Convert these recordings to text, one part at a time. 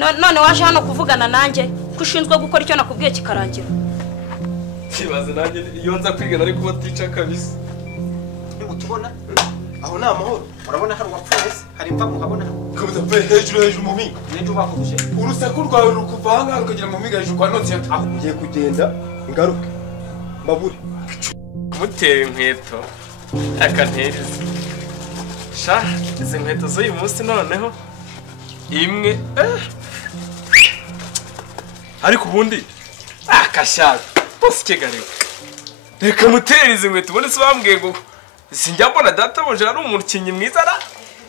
none waje hano kuvugana nanjye kushinzwe gukora icyo nakubwiye kikarangira. Kibaze nanjye iyo nza kwigana ariko batica kabisa. Utubona aho na amahoro urabona hari wapfuye hari imva muhabona Kabuza pe hejuru mu minga. Nejo bakugushe Urusaku rwawe rukuvanga rukagera mu minga hejuru kwa notse aho ugiye kugenda ngaruke maburi mutera inkweto akantereza. Sha izi nkweto z'uyu munsi noneho imwe ariko ubundi akashaka bose kigariwe. Reka mutera izi nkweto ubone se bambwiye ngo sinjya mbona data boje ari umukinyi mwiza ra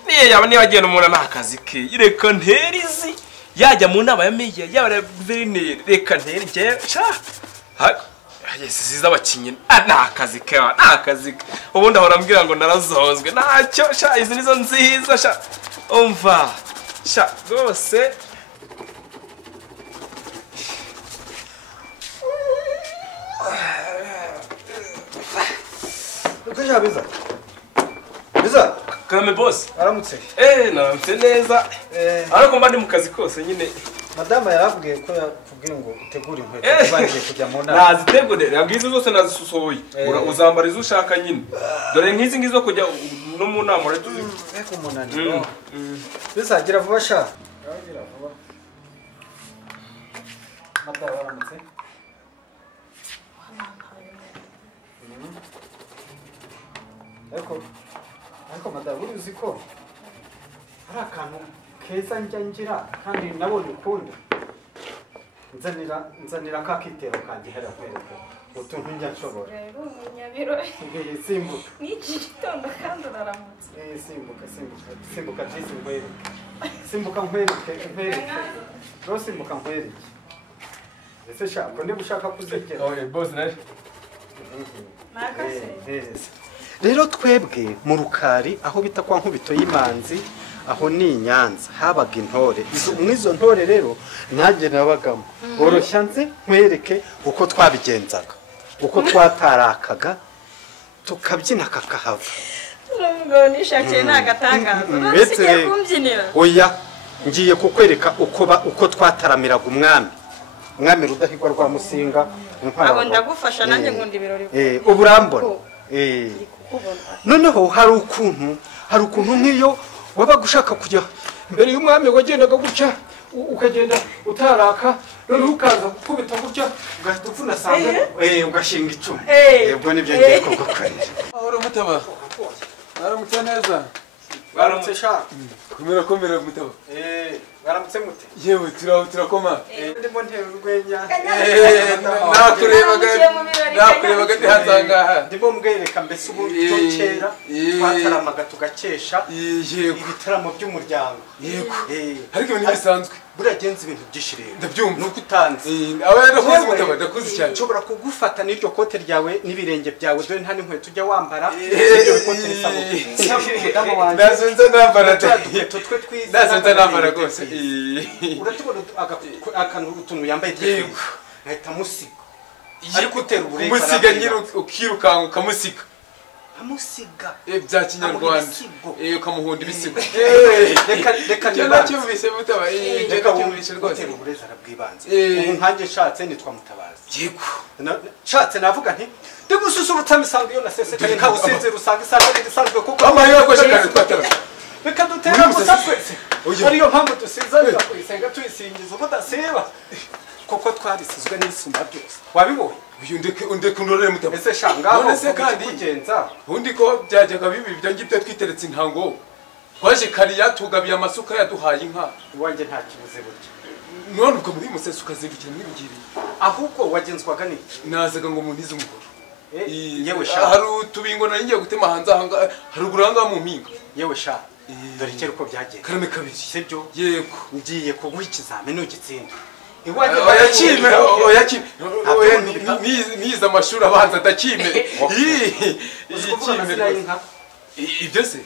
niye yaba niba agiye umuntu nakazi ke. Reka nterizi yajya mu nama ya meya yaba guverineri. Reka nteri nje sha siza abakinyi nakazi ke nakazi. Ubundi ahora ambwira ngo narazozwe ntacyo sha izi nizo nziza sha umva sha rwose. Ukaje biza biza Kame boss aramutse naramutse neza ariko mba ndi mu kazi kose nyine. Madama yaravugiye ko yakubwiye ngo utegure inkweto bagiye kujya mu nama. Nazitegure yabwize zose nazisusohoye. Uzambara izo ushaka nyine. Dore nkizi ngizo kujya no mu nama rero tuzi. Eko munaniro. Bizagira vuba sha. Yagira vuba. Madama aramutse. Ariko madama uruzi ko hari akantu keza njya ngira kandi nabonye ukunda. Nzanira kakitero kandi hera kwereka utuntu njya nshobora. Rero umunyabiro Simbuka. n'iki gitondo kandi uraramutse. Simbuka jisi nkwereke. Simbuka nkwereke. Simbuka nkwereke. Ese shaka ndi gushaka kuzigera. Okay boss naje. Rero twebwe mu rukari aho bita kwa nkubito y'imanzi aho ni Nyanza habaga intore. Izo ntore rero nanjye nabagamo. Oroshya nze nkwereke uko twabigenzaga. Uko twatarakaga tukabyina kakahava. Ngo nishakiye nagatangaza. Nasigiye kumbyinira. Oya ngiye kukwereka uko twataramiraga umwami Rudahigwa rwa Musinga. Abo ndagufasha nanjye ngundi birori. Uburambona. Noneho hari ukuntu nk'iyo wabaga ushaka kujya mbere y'umwami wagendaga gutya ukagenda utaraka none ukaza gukubita gutya ugahita upfuna sanga ugashinga icumu. Ubwo nibyo ngiye kugukorera. Ahora mutaba. Aramutse neza. Baramutse sha. Kumera mutaba. Baramutse mute. Yewe turakoma. Ndimo ntera urwenya. Nakurebaga ndi hanzanga. Ndimo mbwereka mbese ubu kera twataramaga tugakesha ibitaramo by'umuryango. Yego. Ariko ibintu bisanzwe. Buragenze ibintu byishirira. Ndabyumva nuko utanze. Aba yarakoze mutaba ndakuzi cyane. Nshobora kugufata n'iryo kote ryawe n'ibirenge byawe dore nta n'inkweto ujya wambara. Iryo kote risabo. Nazenze nambara tukweto twe twiza. Nazenze nambara rwose. Uratubona akantu utuntu yambaye twe. Ahita musiga. Ariko utera uburenganzira. Umusiga nyiri ukirukanka ukamusiga. Amusiga. Bya kinyarwanda. Ukamuhunda ibisigo. Reka nacyumvise mutaba. Reka cyumvise rwose ubureza arabwibanze. Ubu nkanjye nshatse nitwa Mutabazi. Yego. Nshatse navuga nti ndigususurutsa misango yo nasesekaye nka usinze rusanga isanga risanzwe kuko amayo ko shaka twatara. Reka dutera musatwese. Ariyo mpamvu dusinzanira kuyisenga tuyisingiza ubudasiba. Koko twarisizwe n'isumba byose. Wabibonye? Uyu ndeke undorere mutaba. Ese shanga none se kandi kugenza. Undi ko byajyaga bibi byo ngite twiteretse intango. Twaje kariya tugabiye amasuka yaduhaye inka. Iwanjye nta kibuze buryo. None uko muri musesu kazindukira mwibigiri. Ahubwo wagenzwaga n'iki? Nazaga ngo munize umuhoro. Yewe sha. Hari utubingo na ngiye gutema hanze hanga haruguru hanga mu mpinga. Yewe sha. Dore cyero ko byagenze. Karame kabiri. Sibyo? Yego. Ngiye kuguha ikizamini ugitsinda. Oyakime nize amashuri abanza ndakime. Ibyo se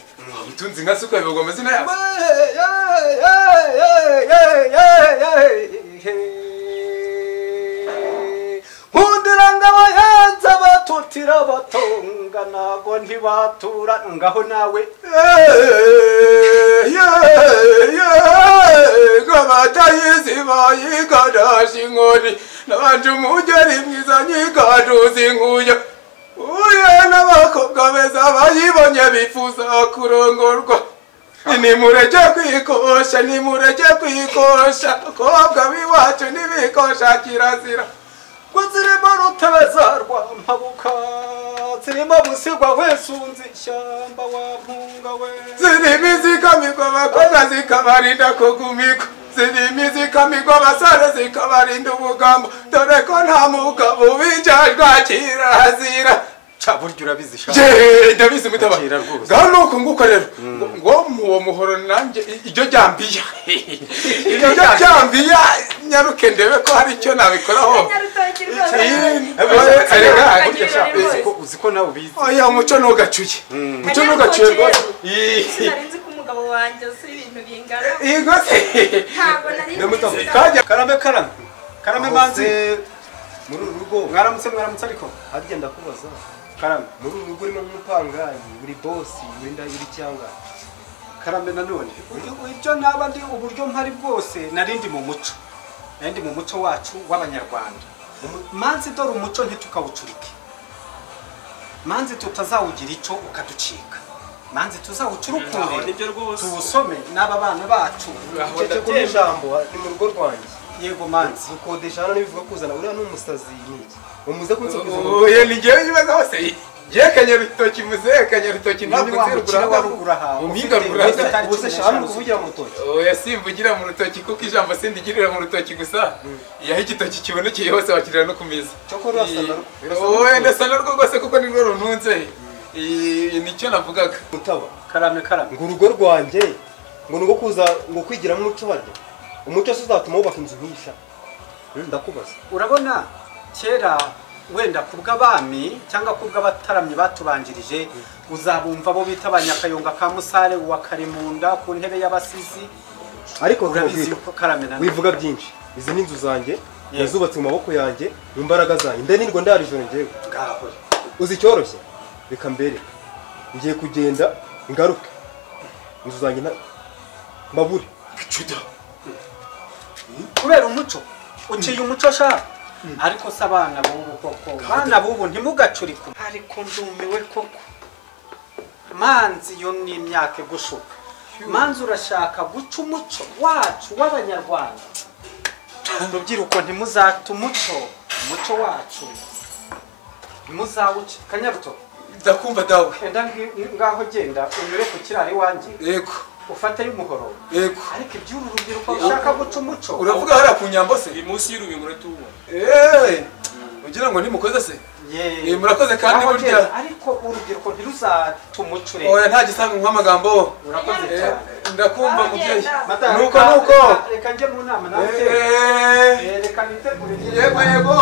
utunze inka suka bibagwa amazina yawe. Nkundira abayanza batutira batonga nago ntibatura ngaho nawe bayiga batayizi bayigarasha inkoni nabanje umugeri mwiza nyigajuza inkuya uye n'abakobwa beza bayibonye bifuza kurongorwa nimureke kwikosha nimureke kwikosha abakobwa b'iwacu ntibikosha kirazira ngo zirimo ruteza rwa mpabuka zirimo busigwa wesunze ishyamba wa mpunga we zirimo izikamirwa abakobwa zikabarinda kugumikwa zirimo izikamirwa abasore zikabarinda ubugambo dore ko nta mugabo ubinjajwa kirazira burya urabizi sha ndabizi mutaba ngaho nuko nguko rero ngo uwo muhoro nanjye iryo ryambiya iryo ryambiya nyaruke ndebe ko hari icyo nabikoraho uzi ko nawe ubizi oya umuco ntugacuye umuco ntugacuye rwose sinarinzi ko umugabo wanjye si ibintu bingana ntabwo nari karame manzi muri uru rugo mwaramutse ariko harya kubaza karame muri uru rugo urimo nk'umupangayi uri bosi uri ndahiri cyangwa karame nanone ibyo naba ndi uburyo mpari bwose narindi mu muco wacu w'abanyarwanda manzi dore umuco ntitukawucurike manzi tutazawugira icyo ukaducika manzi tuzawucurukure tuwusome n'aba bana bacu cece ko ijambo ni mu rugo rwanjye yego manzi gukodesha hano n'ibivuga kuzana uriya n'umusazi niki umuze kunsubiza oya ni njyewe ibibazo hose ye kanyarutoki muzehe kanyarutoki ntabwo nzirugura warugura ha umpinga rugura ubuse shano kuvugira mu rutoki oya simvugira mu rutoki kuko ijambo sindigirira mu rutoki gusa yaho igitoki kibonekeye hose wakirira no ku meza cyo rasana oya ndasana rwo rwose kuko ni rwo runtunze nicyo navugaga mutaba karame ngo urugo rwanjye ngo nugo kuza ngo kwigiramo umuco barya umuco se uzatuma wubaka inzu nk'isha ndakubaza urabona kera wenda kubw'abami cyangwa kubw'abataramyi batubanjirije uzabumva bo bita abanyakayonga ka musare wa karimunda ku ntebe y'abasizi ariko urabizi ko karame na wivuga byinshi izi ni inzu zanjye yazubatse mu maboko yanjye mu mbaraga zanjye mbe nirwo ndarijoro ngewe uzi icyoroshye reka mbere ngiye kugenda ngaruke inzu zanjye mbabure kubera umuco uciye umuco shaka ariko se abana b'ubu koko abana b'ubu ntimugacurike ariko ndumiwe koko manzi yo ni imyaka igushuka manzi urashaka guca umuco wacu w'abanyarwanda urubyiruko ntimuzate umuco wacu ntimuzawuce kanyaruto ndakumva dawe enda ngaho genda unyure ku kiraro iwanjye yego ufate y'umuhoro yego ariko iby'uru rubyiruko ushaka guca umuco uravuga hariya ku nyambo se iri munsi y'urubingo uratuba ugira ngo ntimukoze se ye murakoze kandi burya ariko urubyiruko ntiruzate umuco rero oya nta gisanga nk'amagambo urakoze cyane ndakumva mubyeyi nuko reka njye mu nama nawe reka nitegure yego